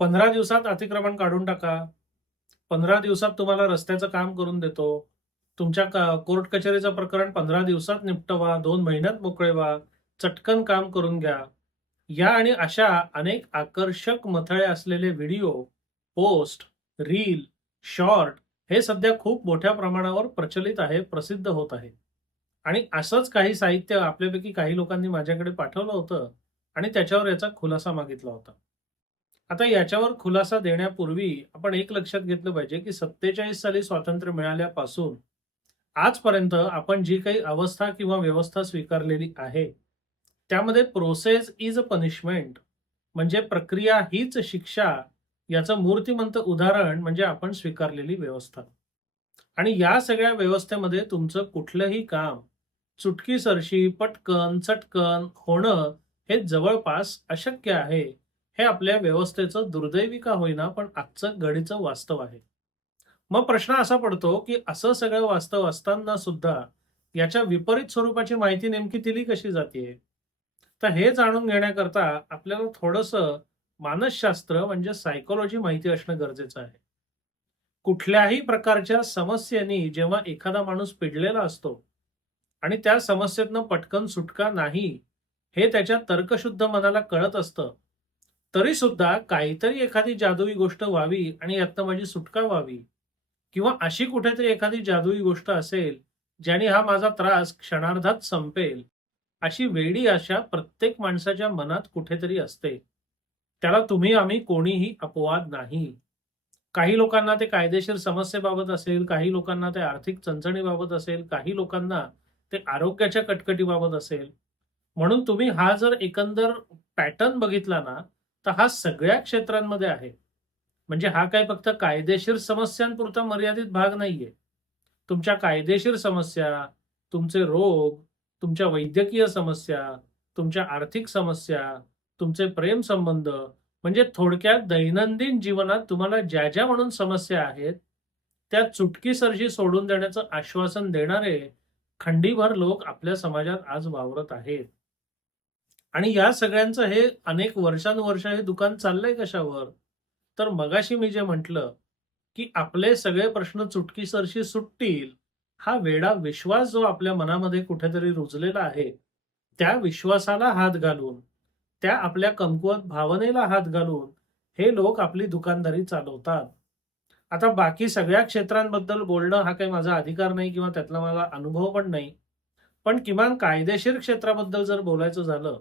15 दिवसात अतिक्रमण काढून टाका. 15 दिवसात तुम्हाला रस्त्याचं काम करून देतो. तुमच्या कोर्ट कचेरीचं प्रकरण 15 दिवसात निपटवा, 2 महिन्यात मोकळे व्हा, चटकन काम करून घ्या. या आणि अशा अनेक आकर्षक मथळे असलेले व्हिडिओ, पोस्ट, रील, शॉर्ट हे सध्या खूप मोठ्या प्रमाणावर प्रचलित आहे, प्रसिद्ध होत आहे. आणि असंच काही साहित्य आपल्यापैकी काही लोकांनी माझ्याकडे पाठवलं होतं आणि त्याच्यावर याचा खुलासा मागितला होता. आता याच्यावर खुलासा देण्यापूर्वी आपण एक लक्षात घेतलं पाहिजे, की 47 साली स्वातंत्र्य मिळाल्यापासून आजपर्यंत आपण जी काही अवस्था किंवा व्यवस्था स्वीकारलेली आहे, त्यामध्ये प्रोसेस इज अ पनिशमेंट म्हणजे प्रक्रिया हीच शिक्षा याचं मूर्तिमंत उदाहरण म्हणजे आपण स्वीकारलेली व्यवस्था. आणि या सगळ्या व्यवस्थेमध्ये तुमचं कुठलंही काम चुटकीसरशी, पटकन, चटकन होणं हे जवळपास अशक्य आहे. हे आपल्या व्यवस्थेचं दुर्दैवी का होईना, पण आजचं घडीचं वास्तव आहे. मग प्रश्न असा पडतो, की असं सगळं वास्तव असताना सुद्धा याच्या विपरीत स्वरूपाची माहिती नेमकी दिली कशी जातीये? तर हे जाणून घेण्याकरता आपल्याला थोडंसं मानसशास्त्र म्हणजे सायकॉलॉजी माहिती असणं गरजेचं आहे. कुठल्याही प्रकारच्या समस्येनी जेव्हा एखादा माणूस पिडलेला असतो आणि त्या समस्येतनं पटकन सुटका नाही, हे त्याच्या तर्कशुद्ध मनाला कळत असतं. तरी सुद्धा काहीतरी एखादी जादुई गोष्ट व्हावी आणि यातनं माझी सुटका व्हावी किंवा अशी कुठेतरी एखादी जादुई गोष्ट असेल, ज्याने हा माझा त्रास क्षणार्धात संपेल, अशी वेडी आशा प्रत्येक माणसाच्या मनात कुठेतरी असते. त्याला तुम्ही आम्ही कोणीही अपवाद नाही. काही लोकांना ते कायदेशीर समस्येबाबत असेल, काही लोकांना ते आर्थिक चणचणीबाबत असेल, काही लोकांना ते आरोग्याच्या कटकटीबाबत असेल. म्हणून तुम्ही हा जर एकंदर पॅटर्न बघितला ना, तर हा सगळ्या क्षेत्रांमध्ये आहे. म्हणजे हा काही फक्त कायदेशीर समस्यांपुरता मर्यादित भाग नाहीये. तुमच्या कायदेशीर समस्या, तुमचे रोग, तुमच्या वैद्यकीय समस्या, तुमच्या आर्थिक समस्या, तुमचे प्रेमसंबंध म्हणजे थोडक्यात दैनंदिन जीवनात तुम्हाला ज्या म्हणून समस्या आहेत, त्या चुटकीसरशी सोडून देण्याचं आश्वासन देणारे खंडीभर लोक आपल्या समाजात आज वावरत आहेत. आणि या सगळ्यांचं हे अनेक वर्षानुवर्ष हे दुकान चाललंय कशावर? तर मगाशी मी जे म्हटलं, की आपले सगळे प्रश्न चुटकीसरशी सुटतील, हा वेडा विश्वास जो आपल्या मनामध्ये कुठेतरी रुजलेला आहे, त्या विश्वासाला हात घालून, त्या आपल्या कमकुवत भावनेला हात घालून, हे लोक आपली दुकानदारी चालवतात. आता बाकी सगळ्या क्षेत्रांबद्दल बोलणं हा काही माझा अधिकार नाही किंवा त्यातला माझा अनुभव पण नाही. पण किमान कायदेशीर क्षेत्राबद्दल जर बोलायचं झालं,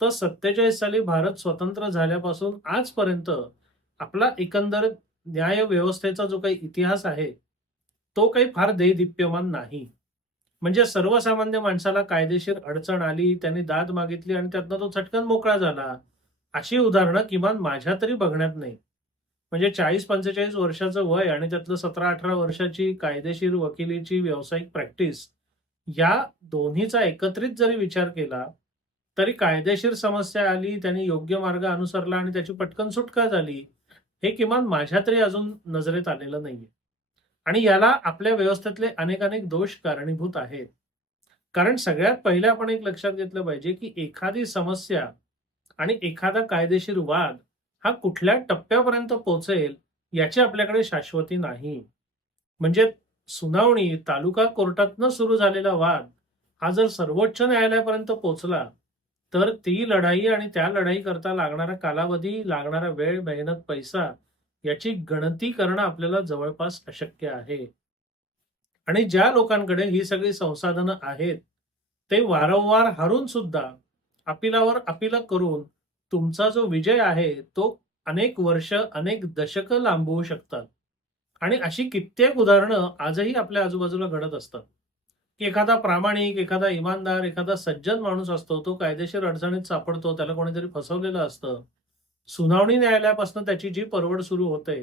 तर 47 साली भारत स्वतंत्र झाल्यापासून आजपर्यंत आपला एकंदर न्यायव्यवस्थेचा जो काही इतिहास आहे, तो काही फार देदीप्यमान नाही. म्हणजे सर्वसामान्य माणसाला कायदेशीर अडचण आली, त्याने दाद मागितली आणि त्यातनं तो चटकन मोकळा झाला. अशी उदाहरणं किमान माझ्या तरी बघण्यात नाही. म्हणजे 40-45 वर्षाचं वय आणि त्यातलं 17-18 वर्षाची कायदेशीर वकिलीची व्यावसायिक प्रॅक्टिस, या दोन्हीचा एकत्रित जरी विचार केला, तरी कायदेशीर समस्या आली, त्याने योग्य मार्ग अनुसरला आणि त्याची पटकन सुटका झाली, हे किमान माझ्या तरी अजून नजरेत आलेलं नाहीये. आणि याला आपल्या व्यवस्थेतले अनेक दोष कारणीभूत आहेत. कारण सगळ्यात पहिले आपण एक लक्षात घेतलं पाहिजे, की एखादी समस्या आणि एखादा कायदेशीर वाद हा कुठल्या टप्प्यापर्यंत पोहोचेल याची आपल्याकडे शाश्वती नाही. म्हणजे सुनावणी तालुका कोर्टातनं सुरू झालेला वाद हा जर सर्वोच्च न्यायालयापर्यंत पोहोचला, तर ती लढाई आणि त्या लढाईकरता लागणारा कालावधी, लागणारा वेळ, मेहनत, पैसा याची गणती करणं आपल्याला जवळपास अशक्य आहे. आणि ज्या लोकांकडे ही सगळी संसाधनं आहेत, ते वारंवार हारून सुद्धा अपिलावर अपिलं करून तुमचा जो विजय आहे, तो अनेक वर्ष, अनेक दशकं लांबवू शकतात. आणि अशी कित्येक उदाहरणं आजही आपल्या आजूबाजूला घडत असतात, की एखादा प्रामाणिक, एखादा इमानदार, एखादा सज्जन माणूस असतो, तो कायदेशीर अडचणीत सापडतो, त्याला कोणीतरी फसवलेलं असतं. सुनावणी न्यायालयापासून त्याची जी परवड सुरू होते,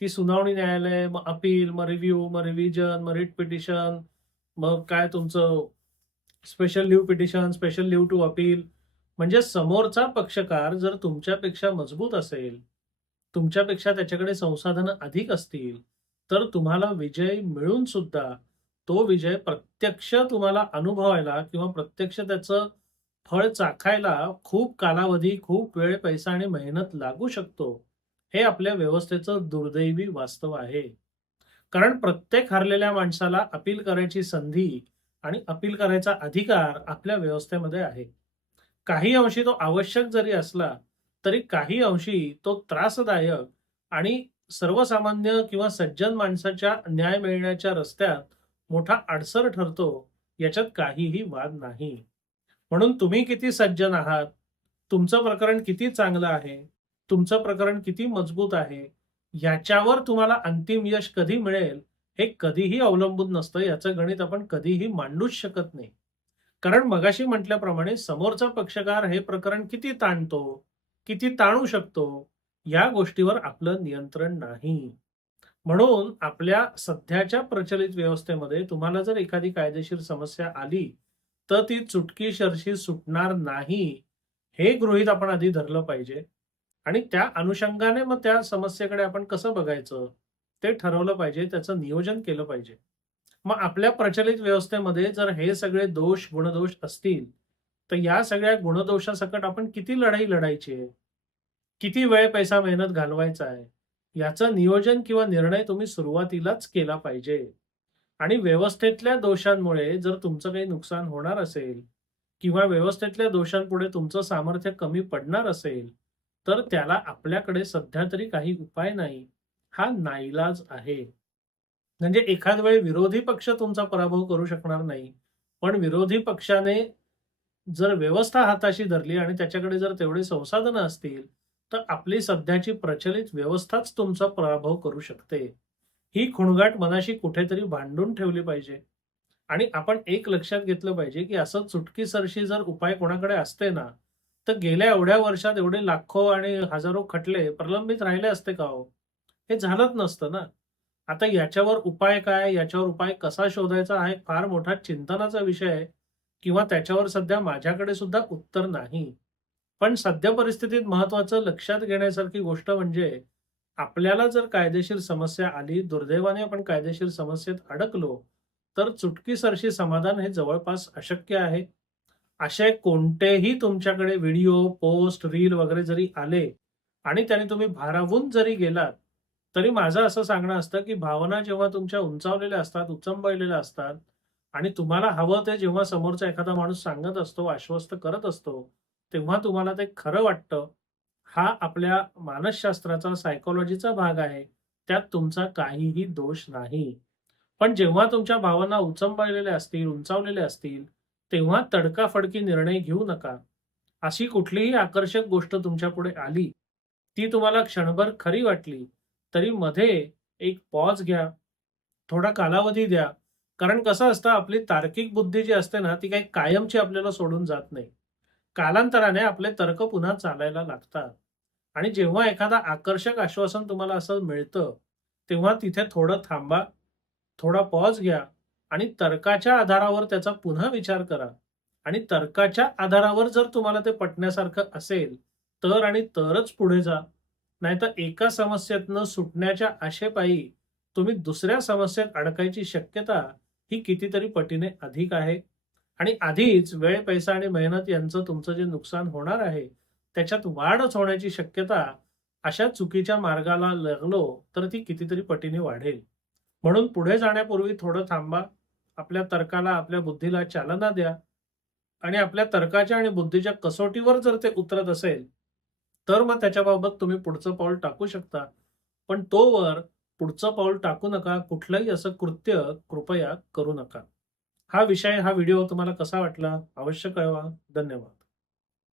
ती सुनावणी न्यायालय, मग अपील, मग रिव्ह्यू, मग रिव्हिजन, मग रिट पिटिशन, मग काय तुमचं special leave petition, special leave to appeal. म्हणजे समोरचा पक्षकार जर तुमच्यापेक्षा मजबूत असेल, तुमच्यापेक्षा त्याच्याकडे संसाधनं अधिक असतील, तर तुम्हाला विजय मिळून सुद्धा तो विजय प्रत्यक्ष तुम्हाला अनुभवायला किंवा प्रत्यक्ष त्याचं फळ चाखायला खूप कालावधी, खूप वेळ, पैसा आणि मेहनत लागू शकतो. हे आपल्या व्यवस्थेचं दुर्दैवी वास्तव आहे. कारण प्रत्येक हरलेल्या माणसाला अपील करायची संधी आणि अपील करायचा अधिकार आपल्या व्यवस्थेमध्ये आहे. काही अंशी तो आवश्यक जरी असला, तरी काही अंशी तो त्रासदायक आणि सर्वसामान्य किंवा सज्जन माणसाच्या न्याय मिळण्याच्या रस्त्यात मोठा अडसर ठरतो, याच्यात काहीही वाद नाही. म्हणून तुम्ही किती सज्जन आहात, तुमचं प्रकरण किती चांगलं आहे, तुमचं प्रकरण किती मजबूत आहे, ह्याच्यावर तुम्हाला अंतिम यश कधी मिळेल, हे कधीही अवलंबून नसतं. याचं गणित आपण कधीही मांडूच शकत नाही. कारण मगाशी म्हटल्याप्रमाणे समोरचा पक्षकार हे प्रकरण किती ताणतो, किती ताणू शकतो, या गोष्टीवर आपलं नियंत्रण नाही. म्हणून आपल्या सध्याच्या प्रचलित व्यवस्थेमध्ये तुम्हाला जर एखादी कायदेशीर समस्या आली, तर ती चुटकीसरशी सुटणार नाही, हे गृहीत आपण आधी धरलं पाहिजे. आणि त्या अनुषंगाने मग त्या समस्येकडे आपण कसं बघायचं, ते ठरवलं पाहिजे, त्याचं नियोजन केलं पाहिजे. मग आपल्या प्रचलित व्यवस्थेमध्ये जर हे सगळे दोष, गुणदोष असतील, तर या सगळ्या गुणदोषासकट आपण किती लढाई लढायची आहे? किती वेळ, पैसा, मेहनत घालवायचा आहे? याचं नियोजन किंवा निर्णय तुम्ही सुरुवातीलाच केला पाहिजे. आणि व्यवस्थेतल्या दोषांमुळे जर तुमचं काही नुकसान होणार असेल किंवा व्यवस्थेतल्या दोषांपुढे तुमचं सामर्थ्य कमी पडणार असेल, तर त्याला आपल्याकडे सध्या तरी काही उपाय नाही. हा नाईलाज आहे. म्हणजे एखाद वेळी विरोधी पक्ष तुमचा पराभव करू शकणार नाही. पण विरोधी पक्षाने जर व्यवस्था हाताशी धरली आणि त्याच्याकडे जर तेवढी संसाधनं असतील, तर आपली सध्याची प्रचलित व्यवस्थाच तुमचा पराभव करू शकते. ही खुणगाठ मनाशी कुठेतरी भांडून ठेवली पाहिजे. आणि आपण एक लक्षात घेतलं पाहिजे, की असं चुटकीसरशी जर उपाय कोणाकडे असते ना, तर गेल्या एवढ्या वर्षात एवढे लाखो आणि हजारो खटले प्रलंबित राहिले असते का हो? हे झालंच नसतं ना. आता याच्यावर उपाय काय, याच्यावर उपाय कसा शोधायचा हा एक फार मोठा चिंतनाचा विषय आहे किंवा त्याच्यावर सध्या माझ्याकडे सुद्धा उत्तर नाही. पण सध्या परिस्थितीत महत्त्वाचं लक्षात घेण्यासारखी गोष्ट म्हणजे आपल्याला जर कायदेशीर समस्या आली, दुर्दैवाने आपण कायदेशीर समस्येत अडकलो, तर चुटकीसरशी समाधान हे जवळपास अशक्य आहे. असे कोणतेही तुमच्याकडे व्हिडिओ, पोस्ट, रील वगैरे जरी आले आणि त्याने तुम्ही भारावून जरी गेलात, तरी माझं असं सांगणं असतं, की भावना जेव्हा तुमच्या उंचावलेल्या असतात, उच्चंबळलेल्या असतात आणि तुम्हाला हवं ते जेव्हा समोरचा एखादा माणूस सांगत असतो, आश्वस्त करत असतो, तेव्हा तुम्हाला ते खरं वाटतं. हा आपल्या मानसशास्त्राचा, सायकॉलॉजीचा भाग आहे. त्यात तुमचा काहीही दोष नाही. पण जेव्हा तुमच्या भावना उचंबळलेल्या असतील, उंचावलेल्या असतील, तेव्हा तडकाफडकी निर्णय घेऊ नका. अशी कुठलीही आकर्षक गोष्ट तुमच्यापुढे आली, ती तुम्हाला क्षणभर खरी वाटली, तरी मध्ये एक पॉज घ्या, थोडा कालावधी द्या. कारण कसं असतं, आपली तार्किक बुद्धी जी असते ना, ती काही कायमची आपल्याला सोडून जात नाही. कालांतराने आपले तर्क पुन्हा चालायला लागतात. आणि जेव्हा एखादा आकर्षक आश्वासन तुम्हाला असं मिळतं, तेव्हा तिथे थोडं थांबा, थोडा पॉज घ्या आणि तर्काच्या आधारावर त्याचा पुन्हा विचार करा. आणि तर्काच्या आधारावर जर तुम्हाला ते पटण्यासारखं असेल, तर आणि तरच पुढे जा. नाहीतर एका समस्येतनं सुटण्याच्या आशेपायी तुम्ही दुसऱ्या समस्येत अडकायची शक्यता ही कितीतरी पटीने अधिक आहे. आणि आधीच वेळ, पैसा आणि मेहनत यांचं तुमचं जे नुकसान होणार आहे, त्याच्यात वाढच होण्याची शक्यता अशा चुकीच्या मार्गाला लागलो तर ती कितीतरी पटीने वाढेल. म्हणून पुढे जाण्यापूर्वी थोडं थांबा. आपल्या तर्काला, आपल्या बुद्धीला चालना द्या आणि आपल्या तर्काच्या आणि बुद्धीच्या कसोटीवर जर ते उतरत असेल, तर मग त्याच्याबाबत तुम्ही पुढचं पाऊल टाकू शकता. पण तोवर पुढचं पाऊल टाकू नका. कुठलंही असं कृत्य कृपया करू नका. हा विषय, हा व्हिडिओ तुम्हाला कसा वाटला? अवश्य कळवा. धन्यवाद.